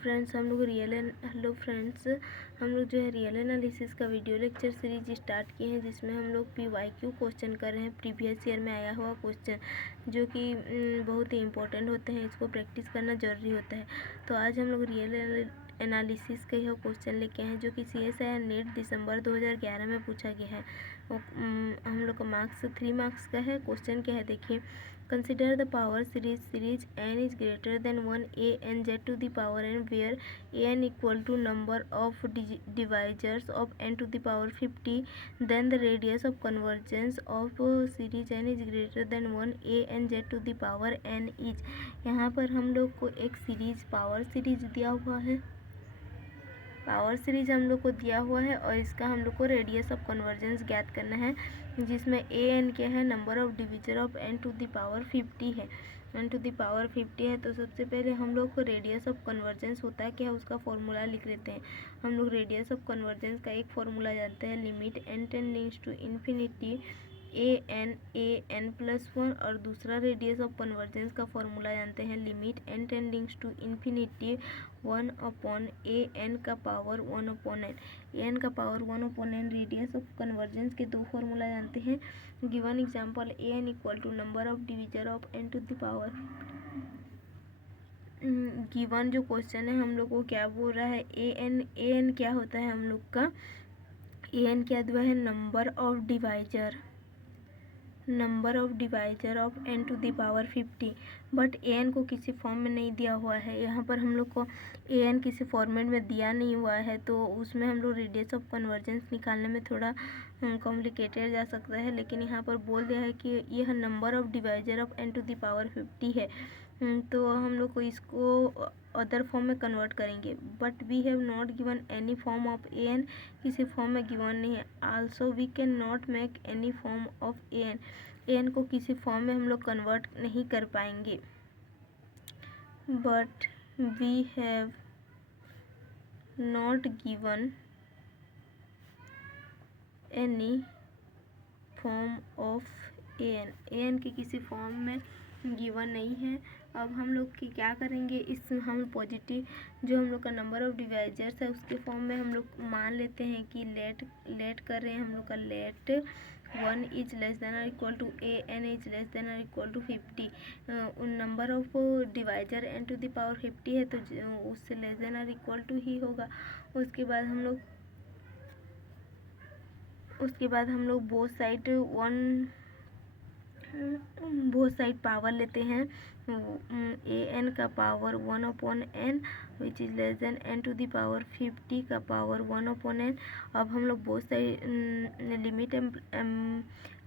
Friends, हम लोग जो है रियल एनालिसिस का वीडियो लेक्चर सीरीज स्टार्ट किए हैं, जिसमें हम लोग PYQ क्वेश्चन कर रहे हैं। प्रीवियस ईयर में आया हुआ क्वेश्चन जो कि बहुत ही इंपॉर्टेंट होते हैं, इसको प्रैक्टिस करना ज़रूरी होता है। तो आज हम लोग रियल एनालिसिस का यह क्वेश्चन लेके हैं, जो कि CSIR नेट दिसंबर 2011 में पूछा गया है। हम लोग का मार्क्स 3 मार्क्स का है। क्वेश्चन क्या है देखिए, consider the power series n is greater than 1 a n z to the power n, where a n equal to number of divisors of n to the power 50, then the radius of convergence of series n is greater than 1 a n z to the power n is। यहाँ पर हम लोग को एक series power series दिया हुआ है, power series हम लोग को दिया हुआ है, और इसका हम लोग को रेडियस ऑफ कन्वर्जेंस ज्ञात करना है, जिसमें ए एन क्या है, number of divisor of N to the power 50 है। एन टू द पावर 50 है, तो सबसे पहले हम लोग को रेडियस ऑफ कन्वर्जेंस होता है क्या, उसका फॉर्मूला लिख लेते हैं। हम लोग रेडियस ऑफ कन्वर्जेंस का एक फॉर्मूला जानते हैं, limit n tendings to infinity A N plus 1, और दूसरा रेडियस ऑफ कन्वर्जेंस का फॉर्मूला जानते हैं, limit n tendings to infinity 1 upon A N का power 1 upon N. A N का power 1 upon N radius of convergence के दो formula जानते हैं। Given example, A N equal to number of divisor of N to the power. Given जो question है हम लोग को क्या बोल रहा है, ए एन क्या होता है हम लोग का, ए एन क्या दिया है, number of divisor of n to the power 50, but A N को किसी फॉर्म में नहीं दिया हुआ है। यहाँ पर हम लोग को ए एन किसी फॉर्मेट में दिया नहीं हुआ है, तो उसमें हम लोग रेडियस ऑफ कन्वर्जेंस निकालने में थोड़ा कॉम्प्लिकेटेड जा सकता है। लेकिन यहाँ पर बोल दिया है कि यह number of divisor of n to the power 50 है, तो हम लोग को इसको अदर फॉर्म में कन्वर्ट करेंगे, but we have not given any form of A N, किसी फॉर्म में गिवन नहीं है। Also we can not make any form of A N को किसी फॉर्म में हम लोग कन्वर्ट नहीं कर पाएंगे, but we have not given any form of A N के किसी फॉर्म में गिवन नहीं है। अब हम लोग की क्या करेंगे, इस हम पॉजिटिव जो हम लोग का नंबर ऑफ डिवाइजर्स है उसके फॉर्म में हम लोग मान लेते हैं कि लेट कर रहे हैं हम लोग का, लेट 1 इज लेस देन और equal to A N is less than और equal to 50। Number of divisor n to the power 50 है, तो उससे लेस देन और इक्वल टू ही होगा। उसके बाद हम लोग बोथ साइड पावर लेते हैं, ए एन का power 1 upon N which is less than n to the power 50 का पावर 1 अपॉन एन। अब हम लोग बोथ साइड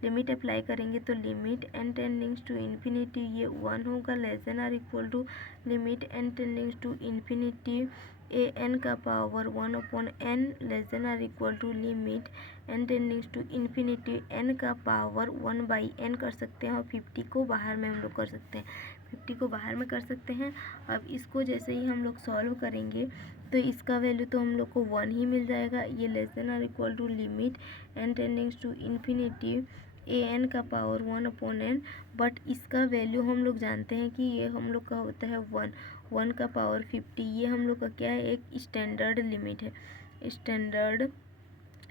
लिमिट अप्लाई करेंगे, तो limit n tendings to infinity ये 1 होगा, लेस देन और equal to limit n tendings to infinity A N का power 1 upon N less than और equal to limit n tendings to infinity n का power 1 by n कर सकते हैं, और 50 को बाहर में हम लोग कर सकते हैं, 50 को बाहर में कर सकते हैं। अब इसको जैसे ही हम लोग सॉल्व करेंगे, तो इसका वैल्यू तो हम लोग को 1 ही मिल जाएगा, ये लेस देन और equal to limit n tendings to infinity A N का पावर 1 अपॉन एन, बट इसका वैल्यू हम लोग जानते हैं कि ये हम लोग का होता है 1 का पावर 50। ये हम लोग का क्या है, एक स्टैंडर्ड लिमिट है,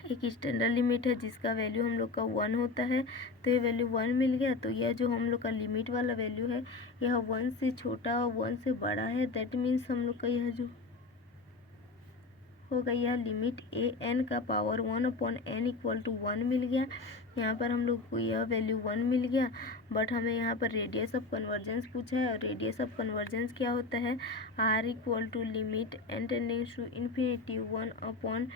एक स्टैंडर्ड लिमिट है जिसका वैल्यू हम लोग का 1 होता है। तो ये वैल्यू 1 मिल गया, तो यह जो हम लोग का लिमिट वाला वैल्यू है यह 1 से छोटा और 1 से बड़ा है। दैट मीन्स हम लोग का यह जो होगा, यह लिमिट ए एन का power 1 upon N equal to 1 मिल गया। यहाँ पर हम लोग को यह वैल्यू 1 मिल गया, बट हमें यहाँ पर रेडियस ऑफ कन्वर्जेंस पूछा है, और रेडियस ऑफ कन्वर्जेंस क्या होता है, R equal to limit n tendings to infinity 1 upon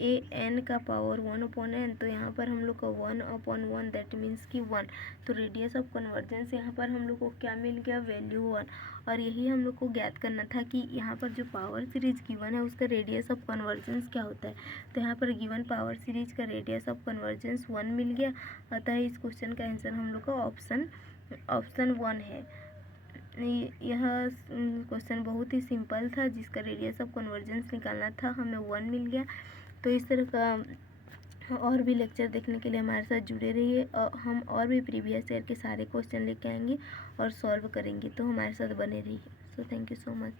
A N का पावर 1 अपॉन एन। तो यहाँ पर हम लोग का 1 अपॉन 1 दैट मीन्स कि 1। तो रेडियस ऑफ कन्वर्जेंस यहाँ पर हम लोग को क्या मिल गया, वैल्यू 1। और यही हम लोग को ज्ञात करना था कि यहाँ पर जो पावर सीरीज गिवन है उसका रेडियस ऑफ कन्वर्जेंस क्या होता है। तो यहाँ पर गिवन पावर सीरीज का रेडियस ऑफ कन्वर्जेंस 1 मिल गया, अतः इस क्वेश्चन का आंसर हम लोग का ऑप्शन 1 है। यह क्वेश्चन बहुत ही सिंपल था, जिसका रेडियस ऑफ कन्वर्जेंस निकालना था, हमें 1 मिल गया। तो इस तरह का और भी लेक्चर देखने के लिए हमारे साथ जुड़े रहिए, और हम और भी प्रीवियस ईयर के सारे क्वेश्चन लेके आएंगे और सॉल्व करेंगे, तो हमारे साथ बने रहिए। So thank you so much.